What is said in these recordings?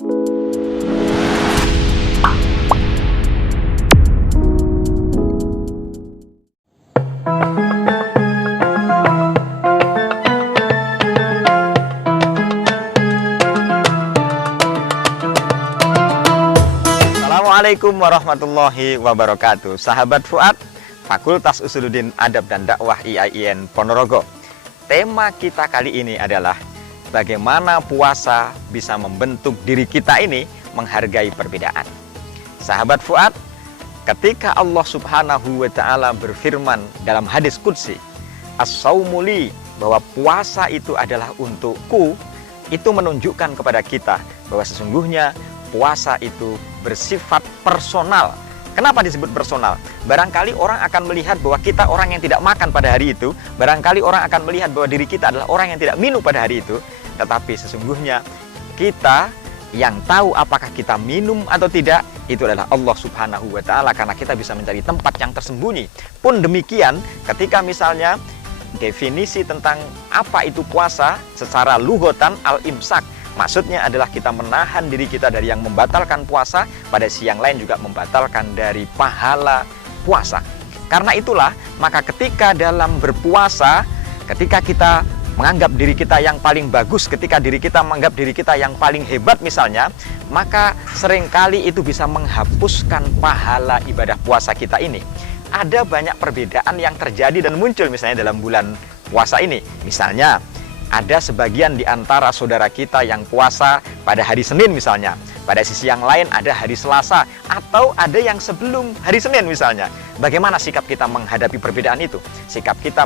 Assalamualaikum warahmatullahi wabarakatuh. Sahabat Fuad, Fakultas Usuluddin Adab dan Dakwah IAIN Ponorogo. Tema kita kali ini adalah bagaimana puasa bisa membentuk diri kita ini menghargai perbedaan. Sahabat Fuad, ketika Allah Subhanahu wa Ta'ala berfirman dalam hadis qudsi, As-saumu li, bahwa puasa itu adalah untukku, itu menunjukkan kepada kita bahwa sesungguhnya puasa itu bersifat personal. Kenapa disebut personal? Barangkali orang akan melihat bahwa kita orang yang tidak makan pada hari itu. Barangkali orang akan melihat bahwa diri kita adalah orang yang tidak minum pada hari itu. Tetapi sesungguhnya kita yang tahu apakah kita minum atau tidak, itu adalah Allah Subhanahu wa Ta'ala, karena kita bisa mencari tempat yang tersembunyi. Pun demikian, ketika misalnya definisi tentang apa itu puasa secara lughatan al-imsak, maksudnya adalah kita menahan diri kita dari yang membatalkan puasa, pada siang lain juga membatalkan dari pahala puasa. Karena itulah, maka ketika dalam berpuasa, ketika kita menganggap diri kita yang paling bagus, ketika diri kita menganggap diri kita yang paling hebat misalnya, maka seringkali itu bisa menghapuskan pahala ibadah puasa kita ini. Ada banyak perbedaan yang terjadi dan muncul misalnya dalam bulan puasa ini. Misalnya, ada sebagian di antara saudara kita yang puasa pada hari Senin misalnya. Pada sisi yang lain ada hari Selasa, atau ada yang sebelum hari Senin misalnya. Bagaimana sikap kita menghadapi perbedaan itu? Sikap kita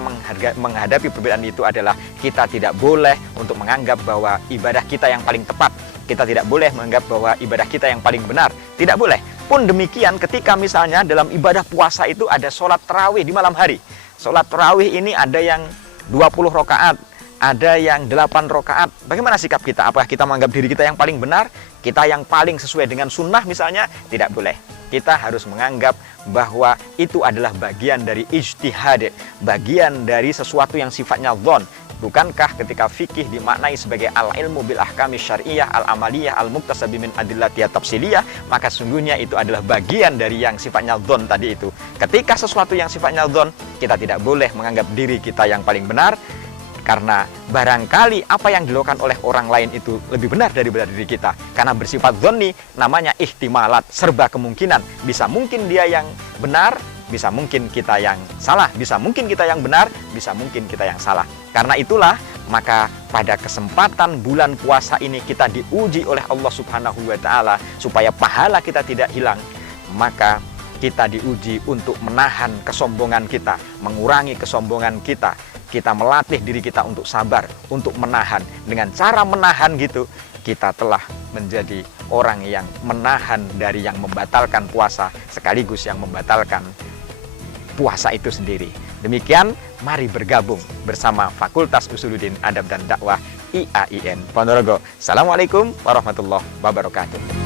menghadapi perbedaan itu adalah kita tidak boleh untuk menganggap bahwa ibadah kita yang paling tepat. Kita tidak boleh menganggap bahwa ibadah kita yang paling benar. Tidak boleh. Pun demikian ketika misalnya dalam ibadah puasa itu ada sholat tarawih di malam hari. Sholat tarawih ini ada yang 20 rakaat. Ada yang 8 rakaat. Bagaimana sikap kita? Apakah kita menganggap diri kita yang paling benar? Kita yang paling sesuai dengan sunnah misalnya? Tidak boleh. Kita harus menganggap bahwa itu adalah bagian dari ijtihad, bagian dari sesuatu yang sifatnya dhon. Bukankah ketika fikih dimaknai sebagai al-ilmu bil ahkami syar'iyyah al-amaliyah al-muktasabi min adillatiyah tafsiliyah, maka sungguhnya itu adalah bagian dari yang sifatnya dhon tadi itu. Ketika sesuatu yang sifatnya dhon, kita tidak boleh menganggap diri kita yang paling benar, karena barangkali apa yang dilakukan oleh orang lain itu lebih benar daripada diri kita. Karena bersifat dhonni, namanya ihtimalat, serba kemungkinan. Bisa mungkin dia yang benar, bisa mungkin kita yang salah. Bisa mungkin kita yang benar, bisa mungkin kita yang salah. Karena itulah, maka pada kesempatan bulan puasa ini kita diuji oleh Allah Subhanahu wa Ta'ala supaya pahala kita tidak hilang. Maka kita diuji untuk menahan kesombongan kita, mengurangi kesombongan kita. Kita melatih diri kita untuk sabar, untuk menahan. Dengan cara menahan gitu, kita telah menjadi orang yang menahan dari yang membatalkan puasa, sekaligus yang membatalkan puasa itu sendiri. Demikian, mari bergabung bersama Fakultas Usuluddin Adab dan Dakwah IAIN Ponorogo. Assalamualaikum warahmatullahi wabarakatuh.